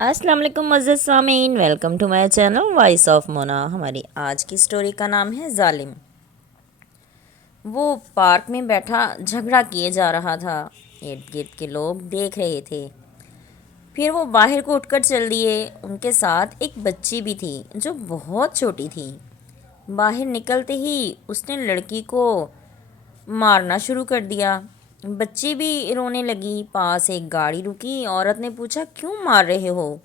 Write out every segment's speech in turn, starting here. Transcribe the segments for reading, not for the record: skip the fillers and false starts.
السلام علیکم معزز سامعین، welcome to my channel voice of Mona. ہماری آج کی سٹوری کا نام ہے ظالم۔ وہ پارک میں بیٹھا جھگڑا کیے جا رہا تھا۔ ارد گرد کے لوگ دیکھ رہے تھے۔ پھر وہ باہر کو اٹھ کر چل دیے۔ ان کے ساتھ ایک بچی بھی تھی جو بہت چھوٹی تھی۔ باہر نکلتے ہی اس نے لڑکی کو مارنا شروع کر دیا۔ بچی بھی رونے لگی۔ پاس ایک گاڑی رکی۔ عورت نے پوچھا، کیوں مار رہے ہو؟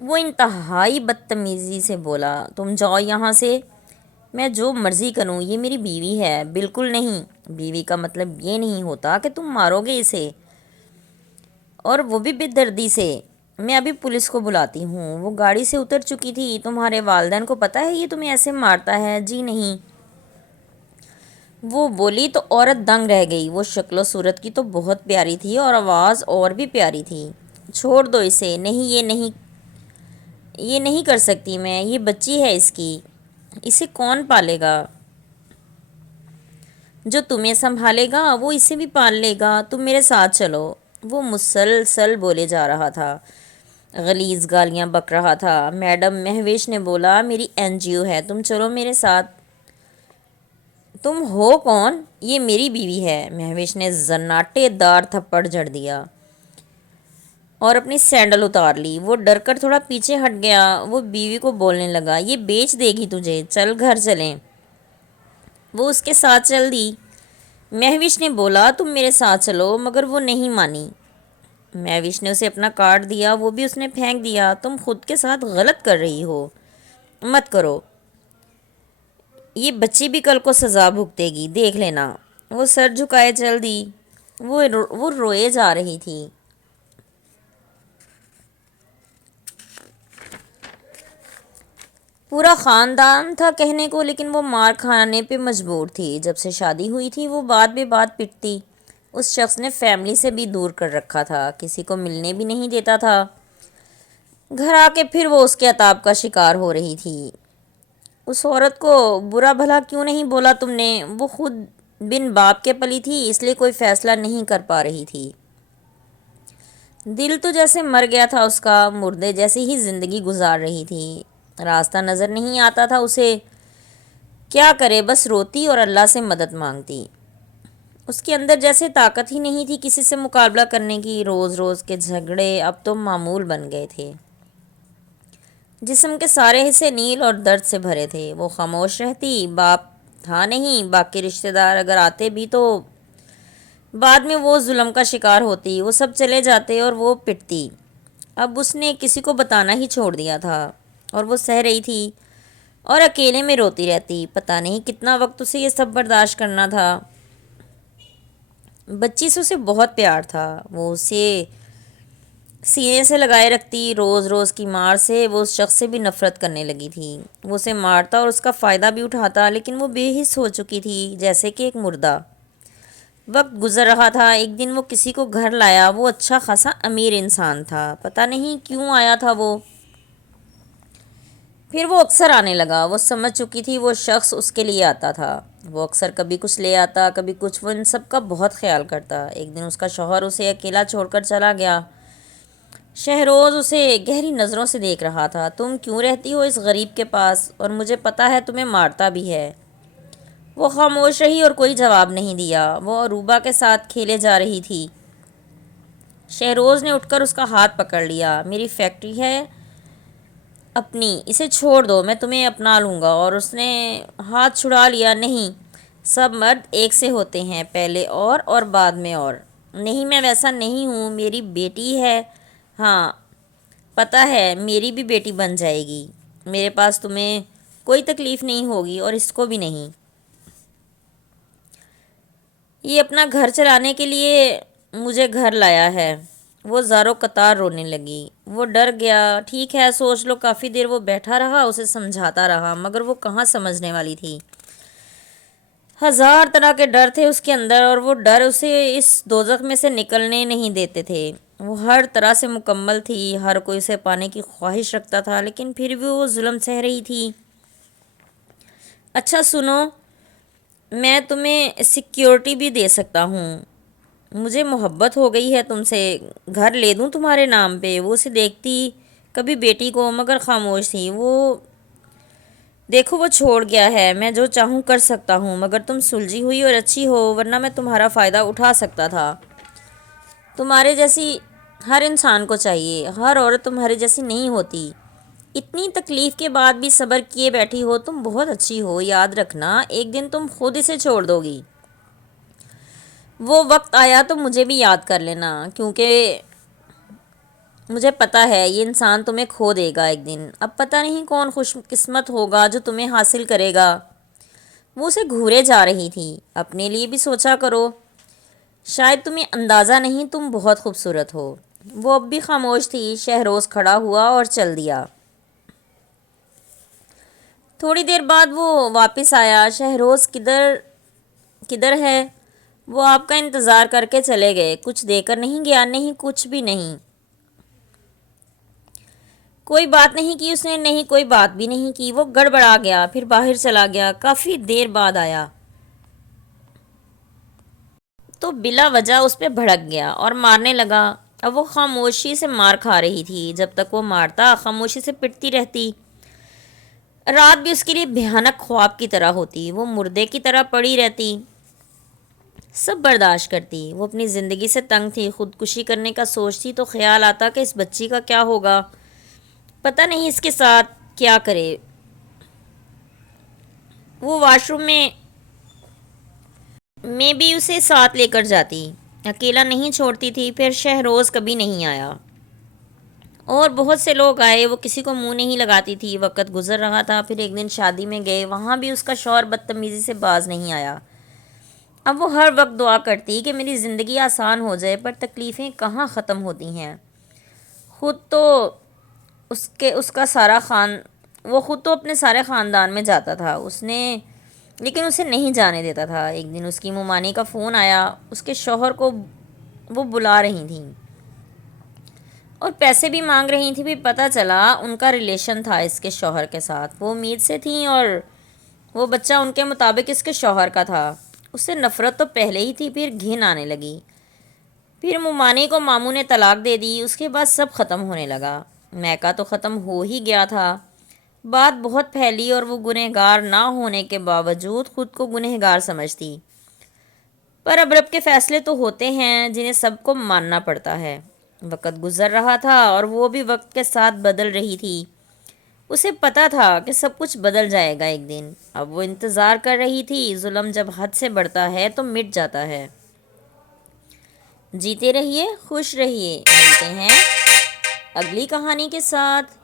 وہ انتہائی بدتمیزی سے بولا، تم جاؤ یہاں سے، میں جو مرضی کروں، یہ میری بیوی ہے۔ بالکل نہیں، بیوی کا مطلب یہ نہیں ہوتا کہ تم مارو گے اسے، اور وہ بھی بے دردی سے۔ میں ابھی پولیس کو بلاتی ہوں۔ وہ گاڑی سے اتر چکی تھی۔ تمہارے والدین کو پتہ ہے یہ تمہیں ایسے مارتا ہے؟ جی نہیں، وہ بولی تو عورت دنگ رہ گئی۔ وہ شکل و صورت کی تو بہت پیاری تھی اور آواز اور بھی پیاری تھی۔ چھوڑ دو اسے۔ نہیں، یہ نہیں کر سکتی میں، یہ بچی ہے اس کی، اسے کون پالے گا؟ جو تمہیں سنبھالے گا وہ اسے بھی پال لے گا، تم میرے ساتھ چلو۔ وہ مسلسل بولے جا رہا تھا، غلیظ گالیاں بک رہا تھا۔ میڈم، مہوش نے بولا، میری این جی او ہے، تم چلو میرے ساتھ۔ تم ہو کون؟ یہ میری بیوی ہے۔ مہوش نے زناٹے دار تھپڑ جڑ دیا اور اپنی سینڈل اتار لی۔ وہ ڈر کر تھوڑا پیچھے ہٹ گیا۔ وہ بیوی کو بولنے لگا، یہ بیچ دے گی تجھے، چل گھر چلیں۔ وہ اس کے ساتھ چل دی۔ مہوش نے بولا، تم میرے ساتھ چلو، مگر وہ نہیں مانی۔ مہوش نے اسے اپنا کارڈ دیا، وہ بھی اس نے پھینک دیا۔ تم خود کے ساتھ غلط کر رہی ہو، مت کرو، یہ بچی بھی کل کو سزا بھگتے گی، دیکھ لینا۔ وہ سر جھکائے چل دی۔ وہ روئے جا رہی تھی۔ پورا خاندان تھا کہنے کو، لیکن وہ مار کھانے پہ مجبور تھی۔ جب سے شادی ہوئی تھی وہ بات بے بات پٹتی۔ اس شخص نے فیملی سے بھی دور کر رکھا تھا، کسی کو ملنے بھی نہیں دیتا تھا۔ گھر آ کے پھر وہ اس کے عتاب کا شکار ہو رہی تھی۔ اس عورت کو برا بھلا کیوں نہیں بولا تم نے؟ وہ خود بن باپ کے پلی تھی، اس لیے کوئی فیصلہ نہیں کر پا رہی تھی۔ دل تو جیسے مر گیا تھا اس کا، مردے جیسی ہی زندگی گزار رہی تھی۔ راستہ نظر نہیں آتا تھا اسے، کیا کرے، بس روتی اور اللہ سے مدد مانگتی۔ اس کے اندر جیسے طاقت ہی نہیں تھی کسی سے مقابلہ کرنے کی۔ روز روز کے جھگڑے اب تو معمول بن گئے تھے۔ جسم کے سارے حصے نیل اور درد سے بھرے تھے۔ وہ خاموش رہتی، باپ تھا نہیں، باقی رشتہ دار اگر آتے بھی تو بعد میں وہ ظلم کا شکار ہوتی۔ وہ سب چلے جاتے اور وہ پٹتی۔ اب اس نے کسی کو بتانا ہی چھوڑ دیا تھا، اور وہ سہ رہی تھی اور اکیلے میں روتی رہتی۔ پتہ نہیں کتنا وقت اسے یہ سب برداشت کرنا تھا۔ بچی سے اسے بہت پیار تھا، وہ اسے سینے سے لگائے رکھتی۔ روز روز کی مار سے وہ اس شخص سے بھی نفرت کرنے لگی تھی۔ وہ اسے مارتا اور اس کا فائدہ بھی اٹھاتا، لیکن وہ بے حس ہو چکی تھی، جیسے کہ ایک مردہ۔ وقت گزر رہا تھا۔ ایک دن وہ کسی کو گھر لایا۔ وہ اچھا خاصا امیر انسان تھا، پتہ نہیں کیوں آیا تھا وہ۔ پھر وہ اکثر آنے لگا۔ وہ سمجھ چکی تھی وہ شخص اس کے لیے آتا تھا۔ وہ اکثر کبھی کچھ لے آتا، کبھی کچھ۔ وہ ان سب کا بہت خیال کرتا۔ ایک دن اس کا شوہر اسے اکیلا چھوڑ کر چلا گیا۔ شہروز اسے گہری نظروں سے دیکھ رہا تھا۔ تم کیوں رہتی ہو اس غریب کے پاس، اور مجھے پتہ ہے تمہیں مارتا بھی ہے۔ وہ خاموش رہی اور کوئی جواب نہیں دیا۔ وہ عروبہ کے ساتھ کھیلے جا رہی تھی۔ شہروز نے اٹھ کر اس کا ہاتھ پکڑ لیا۔ میری فیکٹری ہے اپنی، اسے چھوڑ دو، میں تمہیں اپنا لوں گا۔ اور اس نے ہاتھ چھڑا لیا۔ نہیں، سب مرد ایک سے ہوتے ہیں، پہلے اور بعد میں اور۔ نہیں، میں ویسا نہیں ہوں، میری بیٹی ہے، ہاں پتہ ہے، میری بھی بیٹی بن جائے گی۔ میرے پاس تمہیں کوئی تکلیف نہیں ہوگی، اور اس کو بھی نہیں۔ یہ اپنا گھر چلانے کے لیے مجھے گھر لایا ہے۔ وہ زاروں قطار رونے لگی۔ وہ ڈر گیا۔ ٹھیک ہے، سوچ لو۔ کافی دیر وہ بیٹھا رہا، اسے سمجھاتا رہا، مگر وہ کہاں سمجھنے والی تھی۔ ہزار طرح کے ڈر تھے اس کے اندر، اور وہ ڈر اسے اس دوزخ میں سے نکلنے نہیں دیتے تھے۔ وہ ہر طرح سے مکمل تھی، ہر کوئی اسے پانے کی خواہش رکھتا تھا، لیکن پھر بھی وہ ظلم سہ رہی تھی۔ اچھا سنو، میں تمہیں سیکیورٹی بھی دے سکتا ہوں، مجھے محبت ہو گئی ہے تم سے، گھر لے دوں تمہارے نام پہ۔ وہ اسے دیکھتی کبھی بیٹی کو، مگر خاموش تھی وہ۔ دیکھو وہ چھوڑ گیا ہے، میں جو چاہوں کر سکتا ہوں، مگر تم سلجھی ہوئی اور اچھی ہو، ورنہ میں تمہارا فائدہ اٹھا سکتا تھا۔ تمہارے جیسی ہر انسان کو چاہیے، ہر عورت تمہارے جیسی نہیں ہوتی۔ اتنی تکلیف کے بعد بھی صبر کیے بیٹھی ہو، تم بہت اچھی ہو۔ یاد رکھنا ایک دن تم خود اسے چھوڑ دو گی۔ وہ وقت آیا تو مجھے بھی یاد کر لینا، کیونکہ مجھے پتہ ہے یہ انسان تمہیں کھو دے گا ایک دن۔ اب پتہ نہیں کون خوش قسمت ہوگا جو تمہیں حاصل کرے گا۔ وہ اسے گھورے جا رہی تھی۔ اپنے لیے بھی سوچا کرو، شاید تمہیں اندازہ نہیں تم بہت خوبصورت ہو۔ وہ اب بھی خاموش تھی۔ شہروز کھڑا ہوا اور چل دیا۔ تھوڑی دیر بعد وہ واپس آیا۔ شہروز کدھر ہے؟ وہ آپ کا انتظار کر کے چلے گئے۔ کچھ دے کر نہیں گیا؟ نہیں، کچھ بھی نہیں۔ کوئی بات نہیں کی اس نے؟ نہیں، کوئی بات بھی نہیں کی۔ وہ گڑبڑا گیا، پھر باہر چلا گیا۔ کافی دیر بعد آیا تو بلا وجہ اس پہ بھڑک گیا اور مارنے لگا۔ اب وہ خاموشی سے مار کھا رہی تھی۔ جب تک وہ مارتا خاموشی سے پٹتی رہتی۔ رات بھی اس کے لیے بھیانک خواب کی طرح ہوتی۔ وہ مردے کی طرح پڑی رہتی، سب برداشت کرتی۔ وہ اپنی زندگی سے تنگ تھی۔ خودکشی کرنے کا سوچتی تو خیال آتا کہ اس بچی کا کیا ہوگا، پتہ نہیں اس کے ساتھ کیا کرے۔ وہ واش روم میں بھی اسے ساتھ لے کر جاتی، اکیلا نہیں چھوڑتی تھی۔ پھر شہروز کبھی نہیں آیا اور بہت سے لوگ آئے، وہ کسی کو منہ نہیں لگاتی تھی۔ وقت گزر رہا تھا۔ پھر ایک دن شادی میں گئے، وہاں بھی اس کا شوہر بدتمیزی سے باز نہیں آیا۔ اب وہ ہر وقت دعا کرتی کہ میری زندگی آسان ہو جائے، پر تکلیفیں کہاں ختم ہوتی ہیں۔ خود تو اس کا سارا وہ خود تو اپنے سارے خاندان میں جاتا تھا، لیکن اسے نہیں جانے دیتا تھا۔ ایک دن اس کی ممانی کا فون آیا، اس کے شوہر کو وہ بلا رہی تھیں اور پیسے بھی مانگ رہی تھیں۔ بھی پتہ چلا ان کا ریلیشن تھا اس کے شوہر کے ساتھ۔ وہ امید سے تھیں اور وہ بچہ ان کے مطابق اس کے شوہر کا تھا۔ اس سے نفرت تو پہلے ہی تھی، پھر گھن آنے لگی۔ پھر ممانی کو ماموں نے طلاق دے دی۔ اس کے بعد سب ختم ہونے لگا۔ میکا تو ختم ہو ہی گیا تھا۔ بات بہت پھیلی اور وہ گنہگار نہ ہونے کے باوجود خود کو گنہگار سمجھتی۔ پر اب رب کے فیصلے تو ہوتے ہیں جنہیں سب کو ماننا پڑتا ہے۔ وقت گزر رہا تھا اور وہ بھی وقت کے ساتھ بدل رہی تھی۔ اسے پتہ تھا کہ سب کچھ بدل جائے گا ایک دن۔ اب وہ انتظار کر رہی تھی۔ ظلم جب حد سے بڑھتا ہے تو مٹ جاتا ہے۔ جیتے رہیے، خوش رہیے۔ ملتے ہیں اگلی کہانی کے ساتھ۔